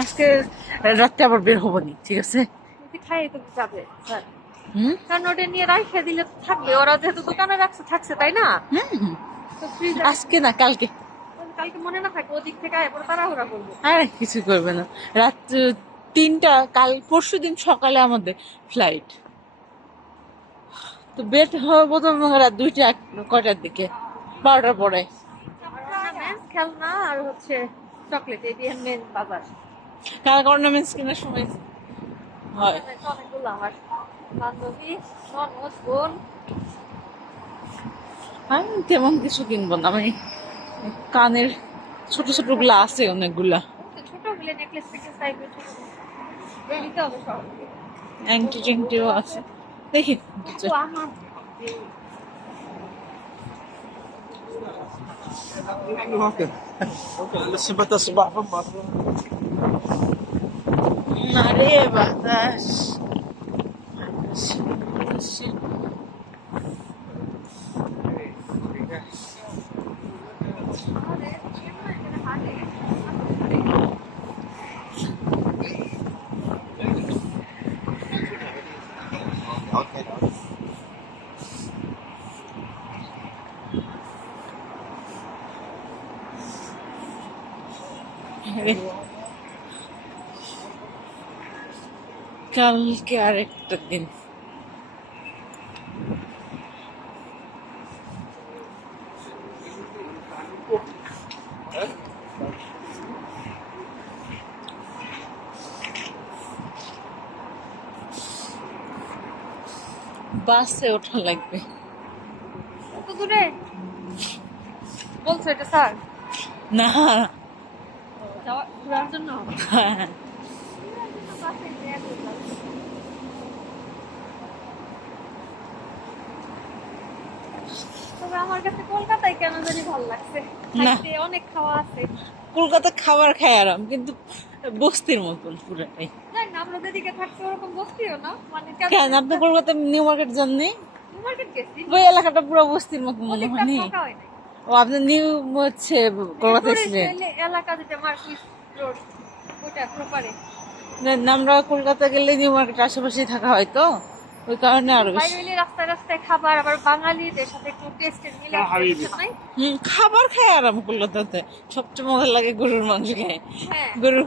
আজকে রাত্রে আবার বের হবো নি, ঠিক আছে? খাই তো যাবে স্যার। কারণ ওটা নিয়ে রাখে দিলে তো থাকবে, ওরা যেহেতু দোকানে রাখছে থাকছে, তাই না? তো ফ্রিজে আজকে না কালকে। কালকে মনে না থাকে ওদিক থেকে এবার তাড়াহুড়া করবো। আরে কিছু করবে না। রাত 3টা, কাল পরশু দিন সকালে আমাদের ফ্লাইট। তো বের হবো তো রাত 2টা কয়টার দিকে, 12টার পরে। অর্নামেন্টস, খেলনা আর হচ্ছে চকলেট, এই দিয়ে মেন বাজার। কালকে অর্নামেন্টস কেনার সময় হয়। অনেকগুলো আমার বান্ধবী, ননদ, বোন। আমি তেমন কিছু কিনবো না, আমি কানের ছোট ছোট গুলা আছে অনেকগুলা। ছোট গুলো নেকলেস টেকলেস টাইপের ছোট নিতে হবে সব। অ্যাংটি ট্যাংটিও আছে, দেখি। আমার আরে বাতাস। কালকে আরেকটা দিন। বাসে ওঠা লাগবে। কত দূরে বলছো এটা স্যার? না, যাওয়া ঘোরার জন্য? তবে আমার কাছে কলকাতায় কেন জানি ভালো লাগছে, না। খাইতে অনেক খাওয়া আছে। কলকাতা খাবার খাই আরাম, কিন্তু বস্তির মতন পুরাটাই। জানি না, আমরা যেদিকে থাকছি ওরকম বসতিও না, মানে কেন আপনি কলকাতা নিউ মার্কেট যাননি? মার্কেট গেছি, ওই এলাকাটা পুরো বস্তির মতো মনে ওদিকটা হয়নি? থাকা হয় নাই। ও আপনি নিউ হচ্ছে কলকাতায় ছিলেন? এলাকা যেটা মার্কুইস রোড, ওটা প্রপারে। না, আমরা কলকাতা গেলে নিউ মার্কেটের আশেপাশেই থাকা হয়, তো ওই কারণে আরো বেশি। বাইরে হইলে রাস্তায় রাস্তায় খাবার, আবার বাঙালিদের সাথে একটু টেস্টের মিলে নাই। খাবার খাই আরাম কলকাতাতে। সবচেয়ে মজা লাগে গরুর মাংস খাই। হ্যাঁ, গরুর